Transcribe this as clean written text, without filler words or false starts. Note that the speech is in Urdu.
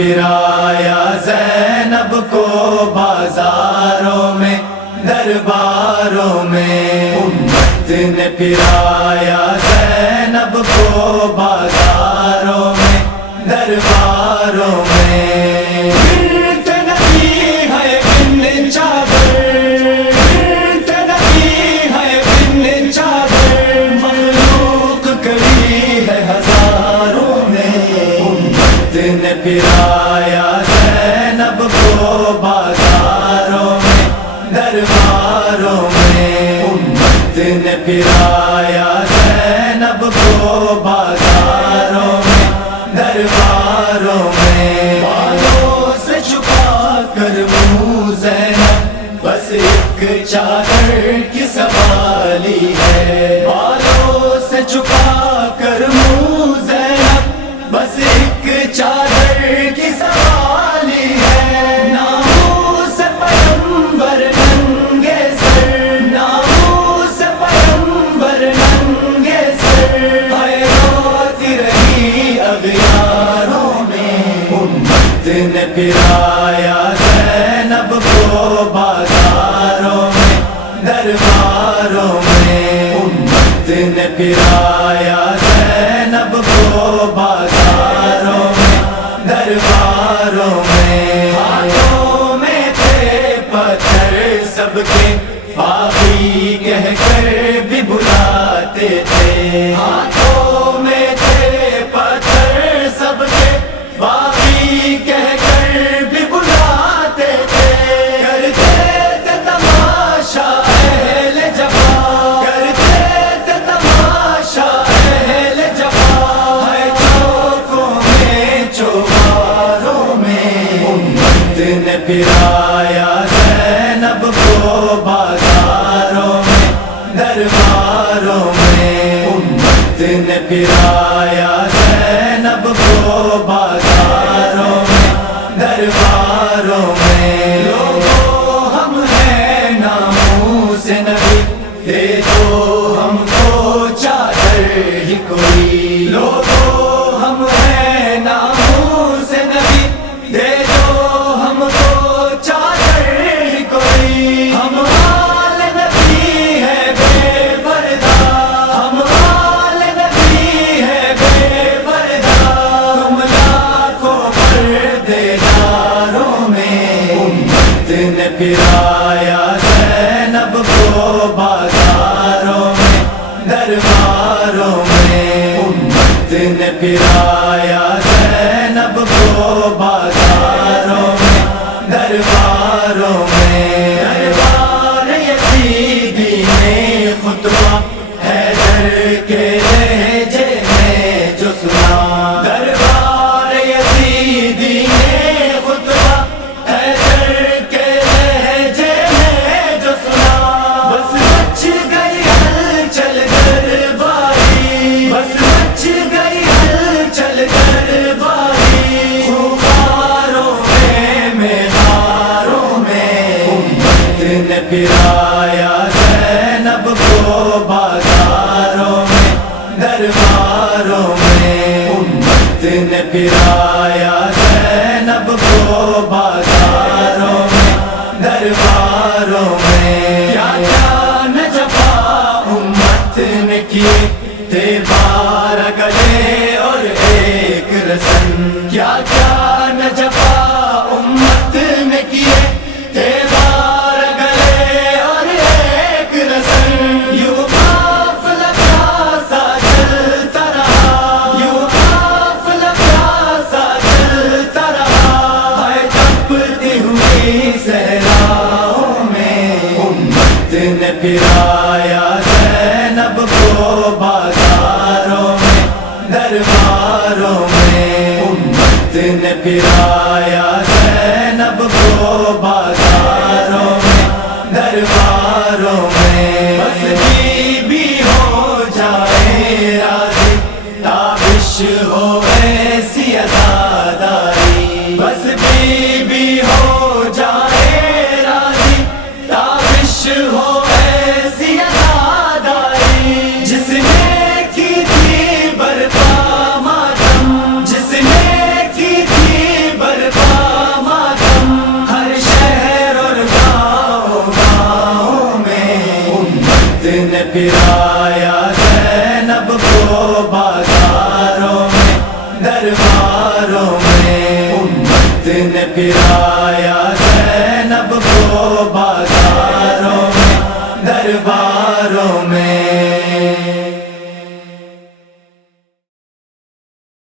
پھرایا زینب کو بازاروں میں درباروں میں، امت نے پھرایا زینب کو بازاروں میں درباروں میں۔ پھرایا زینب کو بازاروں میں درباروں میں، امت نے پھرایا زینب کو بازاروں میں درباروں میں۔ بالوں سے چھپا کر منہ زینب بس ایک چادر کی سنبھالی ہے، بالوں سے چھپا کر منہ زینب بس ایک چادر کی سنبھالی ہے۔ ناموس پیغمبر ننگے سر، ناموس پیغمبر ننگے سر، ہائے روتی رہی اغیاروں میں، امت نے پھرایا زینب کو بازاروں میں درباروں میں، امت نے پھرایا زینب کو بازاروں میں درباروں میں۔ ہاتھوں میں تھے پتھر سب کے باقی کہہ کر بھی بلاتے تھے، ہاتھوں میں تھے پتھر سب کے باقی کہہ کر بھی بلاتے تھے، کرتے تھے تماشا اہل جفا، کرتے تھے تماشا اہل جفا، ہے چوکوں میں چوباروں میں، امت نے پھرایا زینب کو بازاروں میں درباروں میں، امت نے پھرایا زینب کو بازاروں میں درباروں میں۔ لوگوں ہم ہیں ناموس نبی، دے دو ہم کو چادر ہی کوئی، لوگوں ہم ہیں ناموس نبی، دے دو ہم کو چادر ہی کوئی، ہم آل نبی ہے بے پردہ، ہم آل نبی ہے بے پردہ، تم لاکھوں پردے داروں میں، امت نے پھرایا زینب کو بازاروں میں درباروں میں، امت نے پھرایا زینب کو بازاروں میں درباروں میں۔ دربار یزیدی میں خطبہ حیدر کے لہجے میں جو سنا، دربار یزیدی میں خطبہ حیدر کے لہجے میں جو سنا، بس مچ گئی ہلچل درباری، بس مچ گئی ہلچل درباری، خوباروں میں میداروں میں، امت نے پھرایا زینب کو بازاروں میں درباروں میں، امت نے پھرایا زینب کو بازاروں میں درباروں میں۔ کیا کیا نہ جفا امت نے کیے تھے بارہ گلے اور ایک رسن، کیا کیا نہ جفا امت نے کیے تھے بارہ گلے اور ایک رسن، یوں قافلہ پیاسا چلتا رہا، یوں قافلہ پیاسا چلتا رہا، ہے تپتی ہوئی صحراؤں میں، امت نے پھرایا زینب کو بازاروں میں درباروں میں، امت نے پھرایا زینب کو بازاروں میں درباروں میں۔ بس بی بی ہو جائے راضی، تابش ہو ایسی عزاداری، بس بی بی ہو جائے راضی، تابش ہو ایسی عزاداری، جس نے کی تھی برپا ماتم، جس نے کی تھی برپا پھرایا زینب کو بازاروں میں درباروں میں، امت نے پھرایا